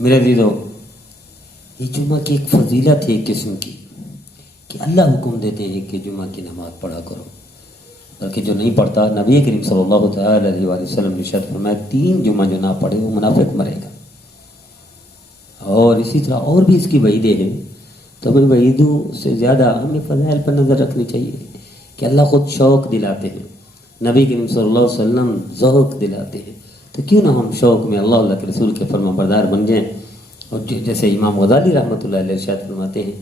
میرے عزیزو، یہ جمعہ کی ایک فضیلت ہے ایک قسم کی کہ اللہ حکم دیتے ہیں کہ جمعہ کی نماز پڑھا کرو، بلکہ جو نہیں پڑھتا، نبی کریم صلی اللہ تعالی علیہ وآلہ وسلم نے ارشاد فرمایا 3 جمعہ جو نہ پڑھے وہ منافق مرے گا۔ اور اسی طرح اور بھی اس کی وعیدیں ہیں، تو ہمیں وعیدوں سے زیادہ ہمیں فضائل پر نظر رکھنی چاہیے کہ اللہ خود شوق دلاتے ہیں، نبی کریم صلی اللہ علیہ وسلم ذوق دلاتے ہیں، تو کیوں نہ ہم شوق میں اللہ کے رسول کے فرما بردار بن جائیں۔ اور جیسے امام غزالی رحمۃ اللہ علیہ ارشاد فرماتے ہیں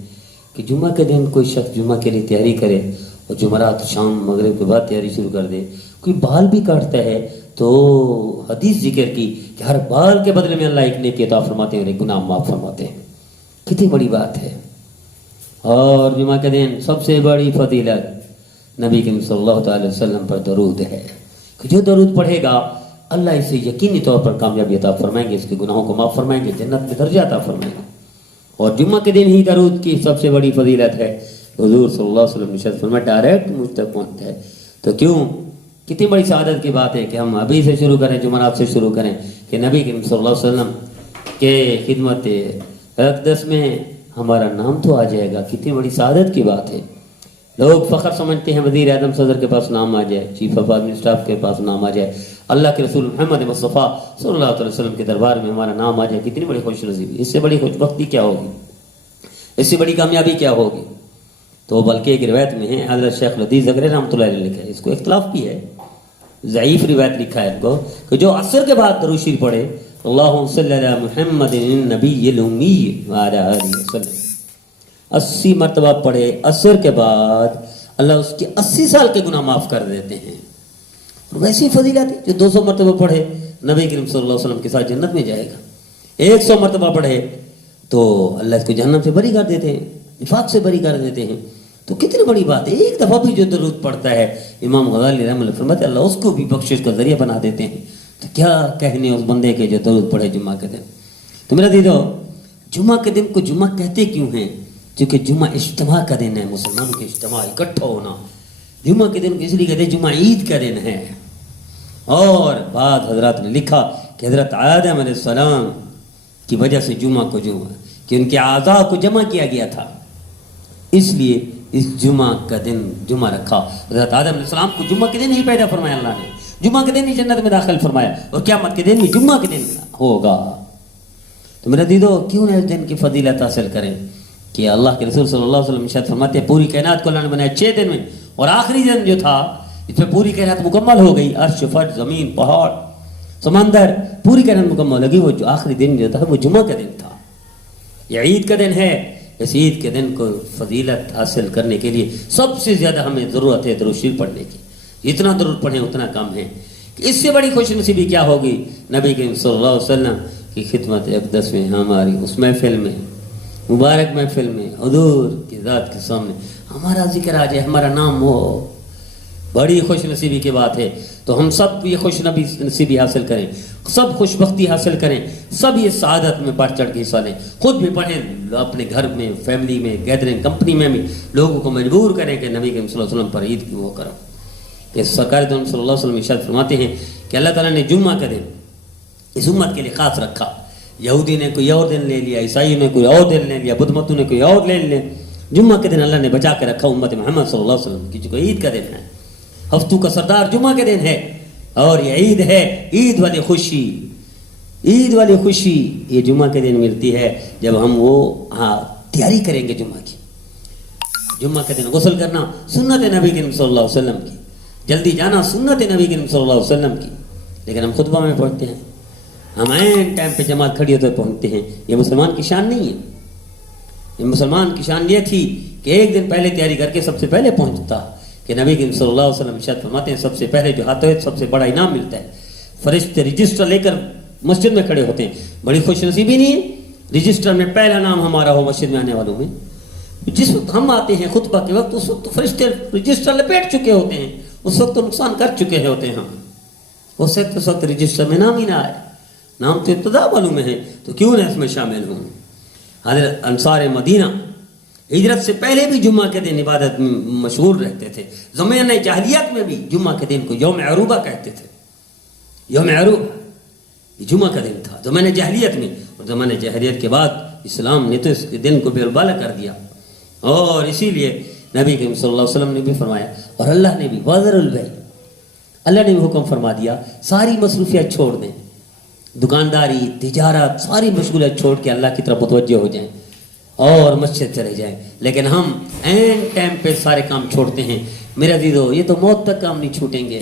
کہ جمعہ کے دن کوئی شخص جمعہ کے لیے تیاری کرے اور جمعرات شام مغرب کے بعد تیاری شروع کر دے، کوئی بال بھی کاٹتا ہے تو حدیث ذکر کی کہ ہر بال کے بدلے میں اللہ ایک نیکی عطا فرماتے ہیں اور ایک گناہ معاف فرماتے ہیں۔ کتنی بڑی بات ہے۔ اور جمعہ کے دن سب سے بڑی فضیلت نبی کریم صلی اللہ تعالی وسلم پر درود ہے کہ جو درود پڑھے گا اللہ اسے یقینی طور پر کامیابی عطا فرمائیں گے، اس کے گناہوں کو معاف فرمائیں گے، جنت میں درجہ عطا فرمائیں گے۔ اور جمعہ کے دن ہی درود کی سب سے بڑی فضیلت ہے، حضور صلی اللہ علیہ وسلم نے فرمایا ڈائریکٹ مجھ تک پہنچتا ہے۔ تو کیوں، کتنی بڑی سعادت کی بات ہے کہ ہم ابھی سے شروع کریں، جمعرات سے شروع کریں کہ نبی کریم صلی اللہ علیہ وسلم کے خدمت اقدس میں ہمارا نام تو آ جائے گا۔ کتنی بڑی سعادت کی بات ہے۔ لوگ فخر سمجھتے ہیں وزیر اعظم صدر کے پاس نام آ جائے، چیف آف آرمی اسٹاف کے پاس نام آ جائے، اللہ کے رسول محمد مصطفیٰ صلی اللہ علیہ وسلم کے دربار میں ہمارا نام آ جائے، کتنی بڑی خوش نصیبی، اس سے بڑی خوش بختی کیا ہوگی، اس سے بڑی کامیابی کیا ہوگی۔ تو بلکہ ایک روایت میں ہے، حضرت شیخ لطیف زکریا رحمۃ اللہ علیہ لکھا ہے، اس کو اختلاف بھی ہے، ضعیف روایت لکھا ہے ان کو، کہ جو عصر کے بعد درود شریف پڑھے اللہم صلی علی محمد النبی الامی وعلی آلہ وسلم، 80 مرتبہ پڑھے عصر کے بعد، اللہ اس کے 80 سال کے گناہ معاف کر دیتے ہیں۔ اور ویسی فضیلت ہے جو 200 مرتبہ پڑھے نبی کریم صلی اللہ علیہ وسلم کے ساتھ جنت میں جائے گا، 100 مرتبہ پڑھے تو اللہ اس کو جہنم سے بری کر دیتے ہیں، نفاق سے بری کر دیتے ہیں۔ تو کتنی بڑی بات ہے، ایک دفعہ بھی جو درود پڑھتا ہے، امام غزالی رحمۃ اللہ فرماتے ہیں اللہ اس کو بھی بخشش کا ذریعہ بنا دیتے ہیں۔ تو کیا کہنے اس بندے کے جو درود پڑھے جمعہ کے دن۔ تو میرا دیدو، جمعہ کے دن کو جمعہ کہتے کیوں ہیں؟ کیونکہ جمعہ اجتماع کا دن ہے، مسلمانوں کے اجتماع، اکٹھا ہونا۔ جمعہ کے دن کو اس لیے کہتے ہیں جمعہ عید کا دن ہے۔ اور بعض حضرات نے لکھا کہ حضرت آدم علیہ السلام کی وجہ سے جمعہ کو جمعہ، کہ ان کے اعضاء کو جمع کیا گیا تھا، اس لیے اس جمعہ کا دن جمعہ رکھا۔ حضرت آدم علیہ السلام کو جمعہ کے دن ہی پیدا فرمایا اللہ نے، جمعہ کے دن ہی جنت میں داخل فرمایا، اور قیامت کے دن بھی جمعہ کے دن ہوگا۔ تو میرا دیدو، کیوں نہ اس دن کی فضیلت حاصل کریں کہ اللہ کے رسول صلی اللہ علیہ وسلم ارشاد فرماتے ہیں پوری کائنات کو اللہ نے بنایا 6 دن میں، اور آخری دن جو تھا اس میں پوری کائنات مکمل ہو گئی، عرش، فرش، زمین، پہاڑ، سمندر، پوری کائنات مکمل ہو گئی۔ وہ جو آخری دن جو تھا وہ جمعہ کا دن تھا۔ یہ عید کا دن ہے، اس عید کے دن کو فضیلت حاصل کرنے کے لیے سب سے زیادہ ہمیں ضرورت ہے درود شریف پڑھنے کی۔ جتنا درود پڑھیں اتنا کم ہے۔ اس سے بڑی خوش نصیبی کیا ہوگی، نبی کریم صلی اللہ علیہ وسلم کی خدمت اقدس میں، ہماری اس محفل میں، مبارک محفل میں، حضور کی ذات کے سامنے ہمارا ذکر آ جائے، ہمارا نام ہو، بڑی خوش نصیبی کی بات ہے۔ تو ہم سب یہ خوش نصیبی حاصل کریں، سب خوش بختی حاصل کریں، سب یہ سعادت میں بڑھ چڑھ کے حصہ لیں، خود بھی پڑھیں، اپنے گھر میں، فیملی میں، گیدرنگ، کمپنی میں بھی لوگوں کو مجبور کریں کہ نبی کریم صلی اللہ علیہ وسلم پر عید کی وہ کرو۔ کہ سرکار دو صلی اللہ علیہ وسلم ارشاد فرماتے ہیں کہ اللہ تعالیٰ نے جمعہ کا دن اس امت کے لیے خاص رکھا۔ یہودی نے کوئی اور دن لے لیا، عیسائی نے کوئی اور دن لے لیا، بدھ متوں نے کوئی اور لے لیا، جمعہ کے دن اللہ نے بچا کے رکھا امت محمد صلی اللہ علیہ وسلم کی، جو عید کا دن ہے، ہفتوں کا سردار جمعہ کے دن ہے، اور یہ عید ہے، عید والی خوشی، عید والی خوشی یہ جمعہ کے دن ملتی ہے جب ہم وہ تیاری کریں گے جمعہ کی۔ جمعہ کے دن غسل کرنا سنت نبی کریم صلی اللہ علیہ وسلم کی، جلدی جانا سنت نبی کریم صلی اللہ علیہ وسلم کی، لیکن ہم خطبہ میں پڑھتے ہیں، ہم عین ٹائم پہ جماعت کھڑی ہوتے پہنچتے ہیں۔ یہ مسلمان کی شان نہیں ہے، یہ مسلمان کی شان یہ تھی کہ ایک دن پہلے تیاری کر کے سب سے پہلے پہنچتا، کہ نبی کریم صلی اللہ علیہ وسلم ارشاد فرماتے ہیں سب سے پہلے جو ہاتھ ہے سب سے بڑا انعام ملتا ہے۔ فرشتے رجسٹر لے کر مسجد میں کھڑے ہوتے ہیں، بڑی خوش نصیبی نہیں ہے رجسٹر میں پہلا نام ہمارا ہو مسجد میں آنے والوں میں۔ جس وقت ہم آتے ہیں خطبہ کے وقت، اس وقت فرشتے رجسٹر لپیٹ چکے ہوتے ہیں، اس وقت تو نقصان کر چکے ہوتے ہیں ہم، اس وقت رجسٹر میں نام ہی نہ آئے، نام تو ابتدا والوں میں ہے، تو کیوں نہ اس میں شامل ہوں۔ حضرت انصار مدینہ ہجرت سے پہلے بھی جمعہ کے دن عبادت میں مشغول رہتے تھے، زمانہ جاہلیت میں بھی جمعہ کے دن کو یوم عروبہ کہتے تھے، یوم عروبہ یہ جمعہ کا دن تھا زمانہ جاہلیت میں، اور زمانے جاہلیت کے بعد اسلام نے تو اس دن کو بے البالہ کر دیا، اور اسی لیے نبی کریم صلی اللہ علیہ وسلم نے بھی فرمایا، اور اللہ نے بھی وذر البیع، اللہ نے بھی حکم فرما دیا ساری مصروفیات چھوڑ دیں، دکانداری، تجارت، ساری مشغولیت چھوڑ کے اللہ کی طرف متوجہ ہو جائیں اور مسجد چلے جائیں۔ لیکن ہم این ٹائم پہ سارے کام چھوڑتے ہیں۔ میرا عزیزو، یہ تو موت تک کام نہیں چھوٹیں گے۔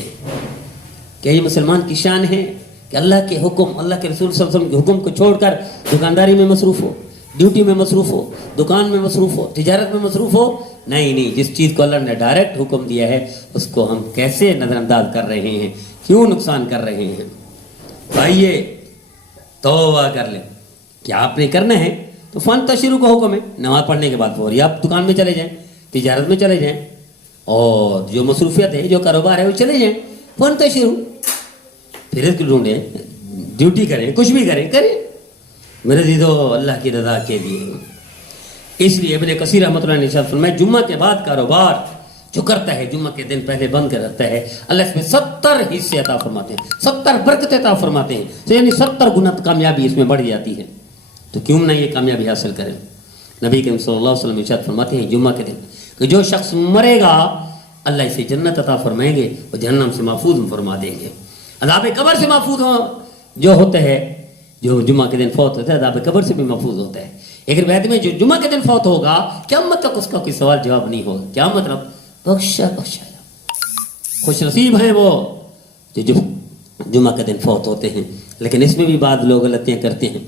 کہ یہ مسلمان کی شان ہے کہ اللہ کے حکم، اللہ کے رسول صلی اللہ علیہ وسلم کے حکم کو چھوڑ کر دکانداری میں مصروف ہو، ڈیوٹی میں مصروف ہو، دکان میں مصروف ہو، تجارت میں مصروف ہو؟ نہیں، جس چیز کو اللہ نے ڈائریکٹ حکم دیا ہے اس کو ہم کیسے نظر انداز کر رہے ہیں، کیوں نقصان کر رہے ہیں؟ آئیے توبہ کر لیں کہ آپ نے کرنا ہے تو فانتشروا کا حکم ہے، نماز پڑھنے کے بعد فوری آپ دکان میں چلے جائیں، تجارت میں چلے جائیں، اور جو مصروفیت ہے، جو کاروبار ہے وہ چلے جائیں، فانتشروا، پھر اس کو ڈھونڈیں، ڈیوٹی کریں، کچھ بھی کریں میرے عزیزو، اللہ کی رضا کے لیے۔ اس لیے ابن کثیر رحمۃ اللہ نے ارشاد فرمایا، جمعہ کے بعد کاروبار جو کرتا ہے، جمعہ کے دن پہلے بند کر رکھتا ہے، اللہ اس میں 70 حصے عطا فرماتے ہیں، 70 برکتیں عطا فرماتے ہیں، یعنی 70 گنا کامیابی اس میں بڑھ جاتی ہے۔ تو کیوں نہ یہ کامیابی حاصل کریں؟ نبی کریم صلی اللہ علیہ وسلم ارشاد فرماتے ہیں جمعہ کے دن کہ جو شخص مرے گا اللہ اسے جنت عطا فرمائیں گے اور جہنم سے محفوظ فرما دیں گے، عذاب قبر سے محفوظ جو ہوتا ہے، جو جمعہ کے دن فوت ہوتا ہے عذاب قبر سے بھی محفوظ ہوتا ہے۔ ایک روایت میں جو جمعہ کے دن فوت ہوگا قیامت تک اس کا کوئی سوال جواب نہیں ہوگا۔ کیا مطلب؟ بخشا خوش نصیب ہیں وہ جو جمعہ کے دن فوت ہوتے ہیں۔ لیکن اس میں بھی بعض لوگ غلطیاں کرتے ہیں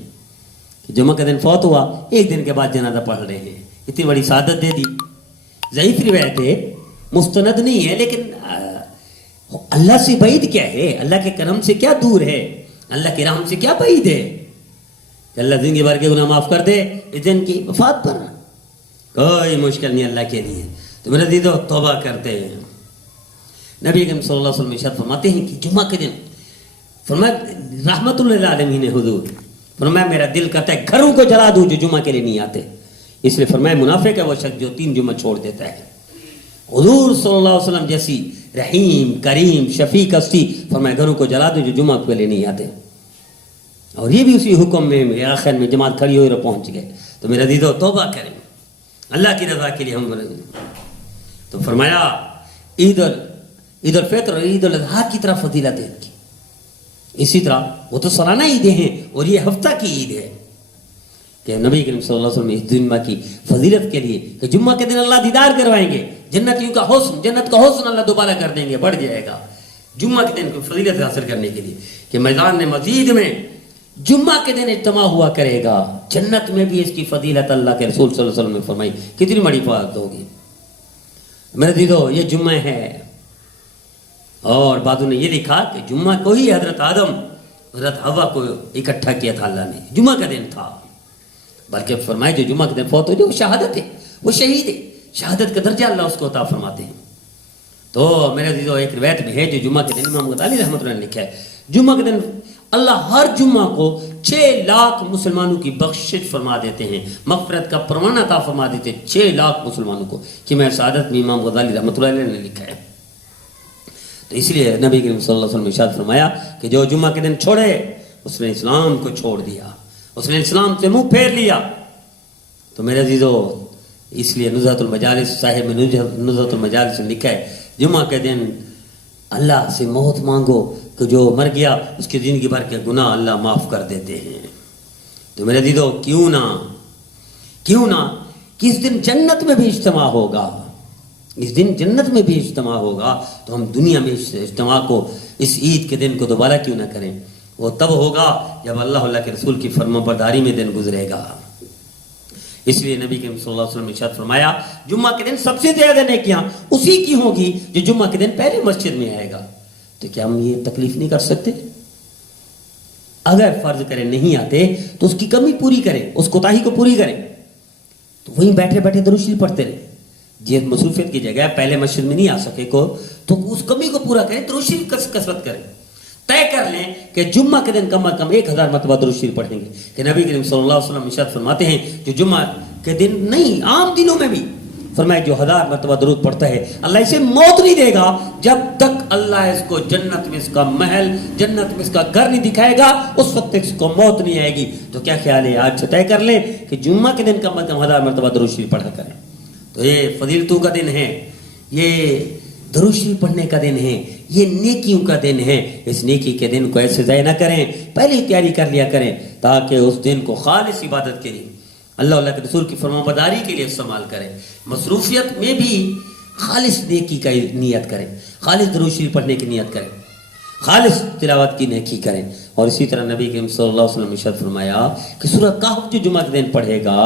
کہ جمعہ کے دن فوت ہوا، ایک دن کے بعد جنازہ پڑھ رہے ہیں، اتنی بڑی سعادت دے دی۔ ضعیف روایت ہے، مستند نہیں ہے، لیکن اللہ سے بعید کیا ہے؟ اللہ کے کرم سے کیا دور ہے؟ اللہ کے رحم سے کیا بعید ہے کہ اللہ زندگی بھر کے گناہ معاف کر دے اس دن کی وفات پر؟ کوئی مشکل نہیں اللہ کے لیے۔ تو میرے عزیزو، توبہ کرتے ہیں۔ نبی کریم صلی اللہ علیہ وسلم ارشاد فرماتے ہیں کہ جمعہ کے دن فرمایا رحمت للعالمین حضور، فرمایا میرا دل کرتا ہے گھروں کو جلا دوں جو جمعہ کے لیے نہیں آتے۔ اس لیے فرمایا منافق ہے وہ شخص جو 3 جمعہ چھوڑ دیتا ہے۔ حضور صلی اللہ علیہ وسلم جیسی رحیم، کریم، شفیق ہستی فرمایا گھروں کو جلا دو جو جمعہ کے لیے نہیں آتے۔ اور یہ بھی اسی حکم میں آخر میں جماعت کھڑی ہوئی اور پہنچ گئے۔ تو میرے عزیزو، توبہ کریں اللہ کی رضا کے لیے ہم۔ تو فرمایا عید الفطر اور عید الاضحیٰ کی طرح فضیلت ہے ان کی، اسی طرح وہ تو سالانہ عیدیں ہیں اور یہ ہفتہ کی عید ہے کہ نبی کریم صلی اللہ علیہ وسلم اس جمعہ کی فضیلت کے لیے کہ جمعہ کے دن اللہ دیدار کروائیں گے، جنتیوں کا حسن، جنت کا حسن اللہ دوبارہ کر دیں گے، بڑھ جائے گا جمعہ کے دن کو فضیلت حاصل کرنے کے لیے کہ میدان مزید میں جمعہ کے دن اجتماع ہوا کرے گا۔ جنت میں بھی اس کی فضیلت اللہ کے رسول صلی اللہ علیہ وسلم نے فرمائی، کتنی بڑی بات ہوگی۔ میرے دیدو، یہ جمعہ ہے، اور بعضوں نے یہ لکھا کہ جمعہ کو ہی حضرت آدم حضرت حوا کو اکٹھا کیا تھا اللہ نے، جمعہ کا دن تھا۔ بلکہ فرمائے جو جمعہ کے دن فوت ہو جو شہادت ہے، وہ شہید ہے، شہادت کا درجہ اللہ اس کو عطا فرماتے ہیں۔ تو میرے عزیزو، ایک روایت بھی ہے جو جمعہ کے دن امام غزالی رحمۃ اللہ نے لکھا ہے، جمعہ کے دن اللہ ہر جمعہ کو 6 لاکھ مسلمانوں کی بخشش فرما دیتے ہیں، مغفرت کا پروان عطا فرما دیتے ہیں 6 لاکھ مسلمانوں کو، کہ میں سعادت میں امام غزالی رحمۃ اللہ علیہ نے لکھا ہے۔ تو اس لیے نبی کریم صلی اللہ علیہ وسلم نے ارشاد فرمایا کہ جو جمعہ کے دن چھوڑے اس نے اسلام کو چھوڑ دیا، اس نے اسلام سے منہ پھیر لیا۔ تو میرے عزیزو، اس لیے نزہۃ المجالس، صاحب نزہۃ المجالس نے لکھا ہے جمعہ کے دن اللہ سے موت مانگو کہ جو مر گیا اس کی زندگی بھر کے گناہ اللہ معاف کر دیتے ہیں۔ تو میرے عزیزو، کیوں نہ کہ اس دن جنت میں بھی اجتماع ہوگا، اس دن جنت میں بھی اجتماع ہوگا، تو ہم دنیا میں اس اجتماع کو، اس عید کے دن کو دوبارہ کیوں نہ کریں؟ وہ تب ہوگا جب اللہ کے رسول کی فرما برداری میں دن گزرے گا۔ اس لیے نبی کریم صلی اللہ علیہ وسلم نے ارشاد فرمایا جمعہ کے دن سب سے زیادہ نیکیاں اسی کی ہوگی جو جمعہ کے دن پہلے مسجد میں آئے گا۔ تو کیا ہم یہ تکلیف نہیں کر سکتے؟ اگر فرض کریں نہیں آتے تو اس کی کمی پوری کریں، اس کوتاہی کو پوری کریں، تو وہیں بیٹھے بیٹھے درود شریف پڑھتے رہیں۔ جی مصروفیت کی جگہ پہلے مسجد میں نہیں آ سکے کو تو اس کمی کو پورا کریں، درود شریف کثرت کریں، طے کر لیں کہ جمعہ کے دن کم از کم 1000 مرتبہ درود شریف پڑھیں گے۔ کہ نبی کریم صلی اللہ علیہ وسلم ارشاد فرماتے ہیں جو جمعہ کے دن نہیں، عام دنوں میں بھی فرمایا جو 1000 مرتبہ درود پڑھتا ہے اللہ اسے موت نہیں دے گا جب تک اللہ اس کو جنت میں اس کا محل، جنت میں اس کا گھر نہیں دکھائے گا، اس وقت تک اس کو موت نہیں آئے گی۔ تو کیا خیال ہے آج سے طے کر لیں کہ جمعہ کے دن کم از کم 1000 مرتبہ درود شریف پڑھا کریں۔ تو یہ فضیلتوں کا دن ہے، یہ درود شریف پڑھنے کا دن ہے، یہ نیکیوں کا دن ہے۔ اس نیکی کے دن کو ایسے ضائع نہ کریں، پہلے ہی تیاری کر لیا کریں تاکہ اس دن کو خالص عبادت کے لیے، اللہ کے رسول کی فرمانبرداری کے لیے استعمال کریں۔ مصروفیت میں بھی خالص نیکی کا نیت کریں، خالص درود شریف پڑھنے کی نیت کریں، خالص تلاوت کی نیکی کریں۔ اور اسی طرح نبی کریم صلی اللہ علیہ وسلم نے ارشاد فرمایا کہ سورہ کہف جو جمعہ کے دن پڑھے گا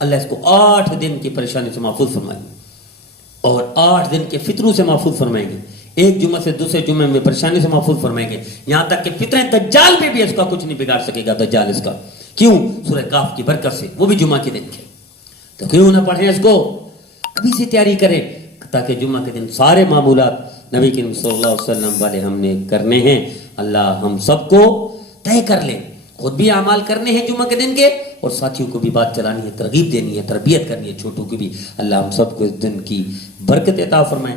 اللہ اس کو 8 دن کی پریشانی سے محفوظ فرمائیں گے اور 8 دن کے فتنوں سے محفوظ فرمائیں گے، ایک جمعہ سے دوسرے جمعے میں پریشانی سے محفوظ فرمائیں گے، یہاں تک کہ فتنہ دجال میں بھی اس کا کچھ نہیں بگاڑ سکے گا دجال اس کا۔ کیوں؟ سورہ کہف کی برکت سے، وہ بھی جمعہ کے دن کے۔ تو کیوں نہ پڑھیں اس کو، ابھی سے تیاری کریں تاکہ جمعہ کے دن سارے معمولات نبی کریم صلی اللہ علیہ وسلم والے ہم نے کرنے ہیں۔ اللہ ہم سب کو طے کر لیں، خود بھی اعمال کرنے ہیں جمعہ کے دن کے، اور ساتھیوں کو بھی بات چلانی ہے، ترغیب دینی ہے، تربیت کرنی ہے چھوٹوں کی بھی۔ اللہ ہم سب کو اس دن کی برکت عطا فرمائے۔